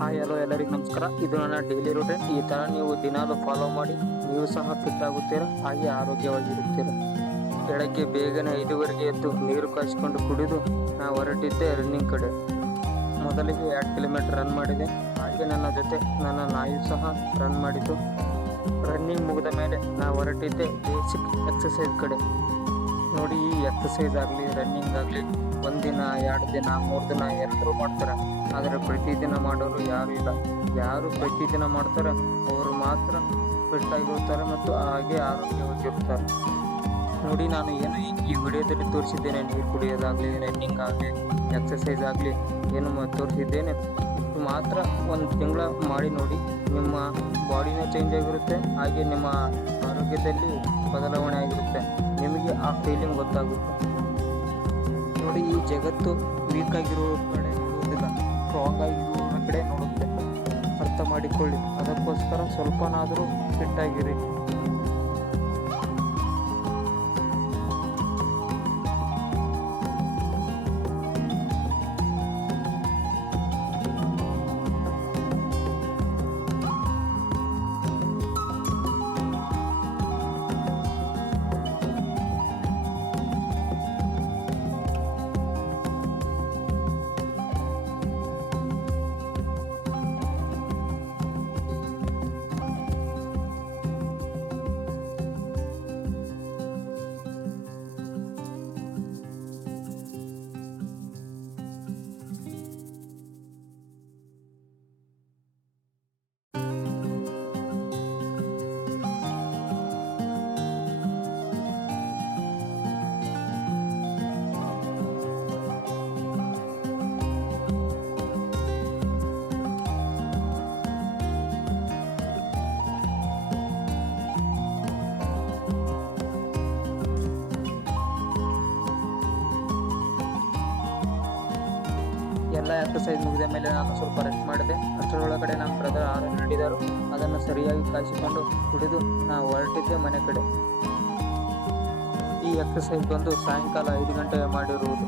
Hi hello ಎಲ್ಲರಿಗೂ ನಮಸ್ಕಾರ. ಇದು ನನ್ನ ಡೈಲಿ ರೂಟೀನ್. ಈ ಥರ ನೀವು ದಿನಾಲು ಫಾಲೋ ಮಾಡಿ ನೀವು ಸಹ ಫಿಟ್ ಆಗುತ್ತೀರಾ, ಹಾಗೆ ಆರೋಗ್ಯವಾಗಿರುತ್ತೀರಾ. ಬೆಳಗ್ಗೆ ಬೇಗನೆ 5 ಗಂಟೆಗೆ ಎದ್ದು ನೀರು ಕಾಯಿಸಿಕೊಂಡು ಕುಡಿದು ನಾನು ಹೊರಟಿದ್ದೆ ರನ್ನಿಂಗ್ ಕಡೆ. ಮೊದಲಿಗೆ 2 ಕಿಲೋಮೀಟರ್ ರನ್ ಮಾಡಿದೆ, ಹಾಗೆ ನನ್ನ ಜೊತೆ ನನ್ನ ನಾಯಿ ಸಹ ರನ್ ಮಾಡಿದ್ದು. ರನ್ನಿಂಗ್ ಮುಗಿದ ಮೇಲೆ ನಾನು ಹೊರಟಿದ್ದೆ ಬೇಸಿಕ್ ಎಕ್ಸಸೈಸ್ ಕಡೆ. ನೋಡಿ, ಈ ಎಕ್ಸಸೈಸ್ ಆಗಲಿ ರನ್ನಿಂಗ್ ಆಗಲಿ ಒಂದಿನ 2 ದಿನ 3 ದಿನ ಎಲ್ಲರೂ ಮಾಡ್ತಾರೆ, ಆದರೆ ಪ್ರತಿದಿನ ಮಾಡೋರು ಯಾರೂ ಇಲ್ಲ. ಯಾರು ಪ್ರತಿದಿನ ಮಾಡ್ತಾರೆ ಅವರು ಮಾತ್ರ ಫಿಟ್ ಆಗಿರುತ್ತಾರೆ ಮತ್ತು ಹಾಗೆ ಆರೋಗ್ಯವಾಗಿರುತ್ತಾರೆ. ನೋಡಿ, ನಾನು ಏನು ಈ ವಿಡಿಯೋದಲ್ಲಿ ತೋರಿಸಿದ್ದೇನೆ, ನೀರು ಕುಡಿಯೋದಾಗಲಿ ರನ್ನಿಂಗ್ ಆಗಲಿ ಎಕ್ಸಸೈಸ್ ಆಗಲಿ ಏನು ತೋರಿಸಿದ್ದೇನೆ, ಇದು ಮಾತ್ರ 1 ತಿಂಗಳ ಮಾಡಿ ನೋಡಿ. ನಿಮ್ಮ ಬಾಡಿನೂ ಚೇಂಜ್ ಆಗಿರುತ್ತೆ, ಹಾಗೆ ನಿಮ್ಮ ಆರೋಗ್ಯದಲ್ಲಿ ಬದಲಾವಣೆ ಆಗಿರುತ್ತೆ. ನಿಮಗೆ ಆ ಫೀಲಿಂಗ್ ಗೊತ್ತಾಗುತ್ತೆ. ನೋಡಿ, ಈ ಜಗತ್ತು ವೀಕ್ ಆಗಿರೋ ಕಡೆ ನೋಡುವುದಿಲ್ಲ, ಸ್ಟ್ರಾಂಗ್ ಆಗಿರುವ ಕಡೆ ನೋಡುತ್ತೆ. ಅರ್ಥ ಮಾಡಿಕೊಳ್ಳಿ. ಅದಕ್ಕೋಸ್ಕರ ಸ್ವಲ್ಪನಾದರೂ ಫಿಟ್ ಆಗಿರಿ. ಎಲ್ಲ ಎಕ್ಸಸೈಸ್ ಮುಗಿದ ಮೇಲೆ ನಾನು ಸ್ವಲ್ಪ ರೆಸ್ಟ್ ಮಾಡಿದೆ. ಅಷ್ಟರೊಳಗಡೆ ನಮ್ಮ ಬ್ರದರ್ ಹಾಲು ನೀಡಿದರು, ಅದನ್ನು ಸರಿಯಾಗಿ ಕಾಯಿಸಿಕೊಂಡು ಕುಡಿದು ನಾನು ಹೊರಟಿದ್ದೆ ಮನೆ ಕಡೆ. ಈ ಎಕ್ಸಸೈಸ್ ಬಂದು ಸಾಯಂಕಾಲ 5 ಗಂಟೆ ಮಾಡಿರುವುದು.